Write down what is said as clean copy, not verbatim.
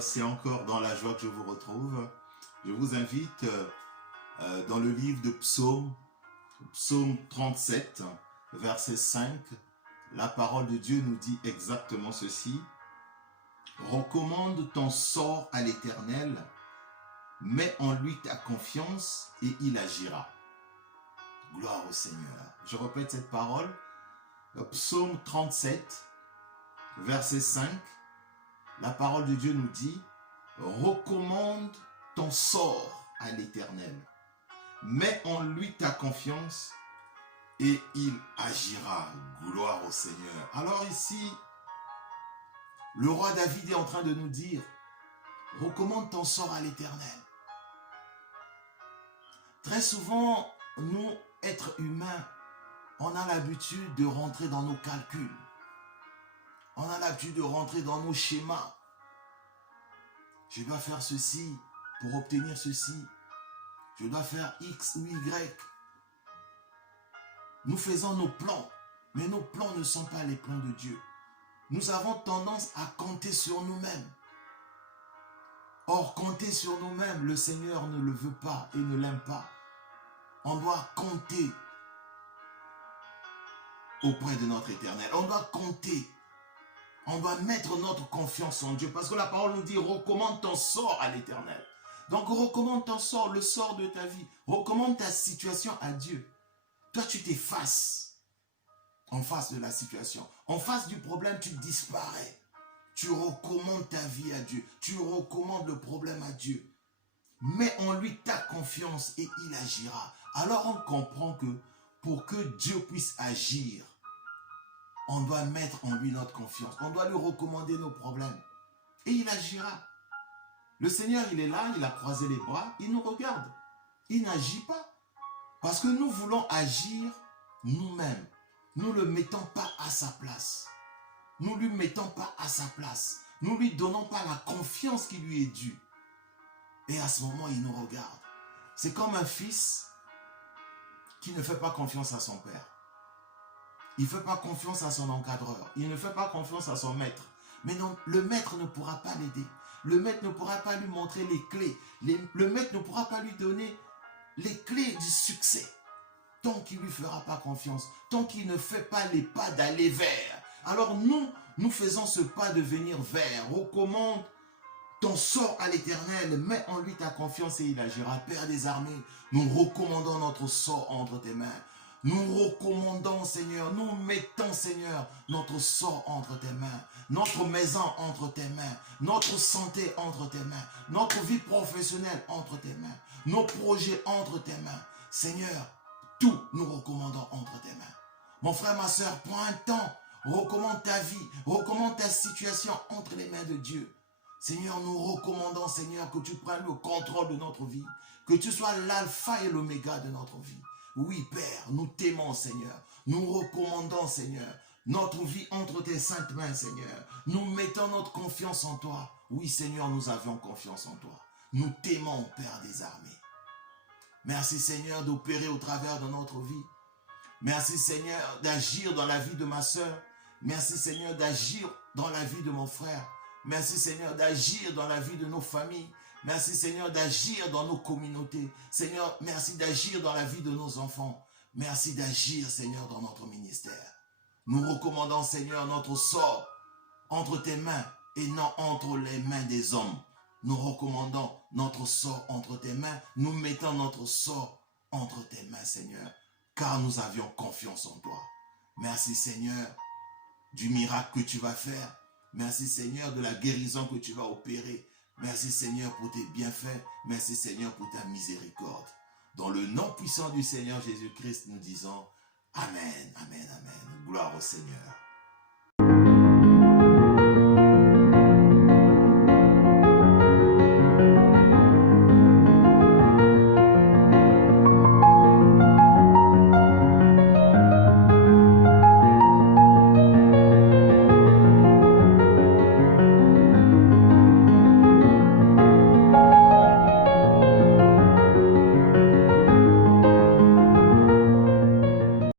c'est encore dans la joie que je vous retrouve. Je vous invite dans le livre de Psaume 37, verset 5. La parole de Dieu nous dit exactement ceci. Recommande ton sort à l'Éternel, mets en lui ta confiance et il agira. Gloire au Seigneur. Je répète cette parole. Psaume 37, verset 5. La parole de Dieu nous dit, recommande ton sort à l'Éternel. Mets en lui ta confiance et il agira. Gloire au Seigneur. Alors ici, le roi David est en train de nous dire, recommande ton sort à l'Éternel. Très souvent, nous, êtres humains, on a l'habitude de rentrer dans nos calculs. On a l'habitude de rentrer dans nos schémas. Je dois faire ceci pour obtenir ceci. Je dois faire X ou Y. Nous faisons nos plans, mais nos plans ne sont pas les plans de Dieu. Nous avons tendance à compter sur nous-mêmes. Or, compter sur nous-mêmes, le Seigneur ne le veut pas et ne l'aime pas. On doit compter auprès de notre Éternel. On doit compter. On doit mettre notre confiance en Dieu. Parce que la parole nous dit, recommande ton sort à l'Éternel. Donc, recommande ton sort, le sort de ta vie. Recommande ta situation à Dieu. Toi, tu t'effaces en face de la situation. En face du problème, tu disparais. Tu recommandes ta vie à Dieu. Tu recommandes le problème à Dieu. Mets en lui ta confiance et il agira. Alors, on comprend que pour que Dieu puisse agir, on doit mettre en lui notre confiance. On doit lui recommander nos problèmes. Et il agira. Le Seigneur, il est là, il a croisé les bras, il nous regarde. Il n'agit pas. Parce que nous voulons agir nous-mêmes. Nous ne le mettons pas à sa place. Nous ne lui mettons pas à sa place. Nous ne lui donnons pas la confiance qui lui est due. Et à ce moment, il nous regarde. C'est comme un fils qui ne fait pas confiance à son père. Il ne fait pas confiance à son encadreur. Il ne fait pas confiance à son maître. Mais non, le maître ne pourra pas l'aider. Le maître ne pourra pas lui montrer les clés. Le maître ne pourra pas lui donner les clés du succès. Tant qu'il ne lui fera pas confiance. Tant qu'il ne fait pas les pas d'aller vers. Alors nous faisons ce pas de venir vers. Recommande ton sort à l'Éternel. Mets en lui ta confiance et il agira. Père des armées, nous recommandons notre sort entre tes mains. Nous recommandons, Seigneur, nous mettons, Seigneur, notre sort entre tes mains, notre maison entre tes mains, notre santé entre tes mains, notre vie professionnelle entre tes mains, nos projets entre tes mains. Seigneur, tout nous recommandons entre tes mains. Mon frère, ma soeur, prends un temps, recommande ta vie, recommande ta situation entre les mains de Dieu. Seigneur, nous recommandons, Seigneur, que tu prennes le contrôle de notre vie, que tu sois l'alpha et l'oméga de notre vie. Oui, Père, nous t'aimons, Seigneur. Nous recommandons, Seigneur, notre vie entre tes saintes mains, Seigneur. Nous mettons notre confiance en toi. Oui, Seigneur, nous avions confiance en toi. Nous t'aimons, Père des armées. Merci, Seigneur, d'opérer au travers de notre vie. Merci, Seigneur, d'agir dans la vie de ma soeur. Merci, Seigneur, d'agir dans la vie de mon frère. Merci, Seigneur, d'agir dans la vie de nos familles. Merci, Seigneur, d'agir dans nos communautés. Seigneur, merci d'agir dans la vie de nos enfants. Merci d'agir, Seigneur, dans notre ministère. Nous recommandons, Seigneur, notre sort entre tes mains et non entre les mains des hommes. Nous recommandons notre sort entre tes mains. Nous mettons notre sort entre tes mains, Seigneur, car nous avions confiance en toi. Merci, Seigneur, du miracle que tu vas faire. Merci, Seigneur, de la guérison que tu vas opérer. Merci, Seigneur, pour tes bienfaits. Merci, Seigneur, pour ta miséricorde. Dans le nom puissant du Seigneur Jésus-Christ, nous disons Amen, Amen, Amen. Gloire au Seigneur.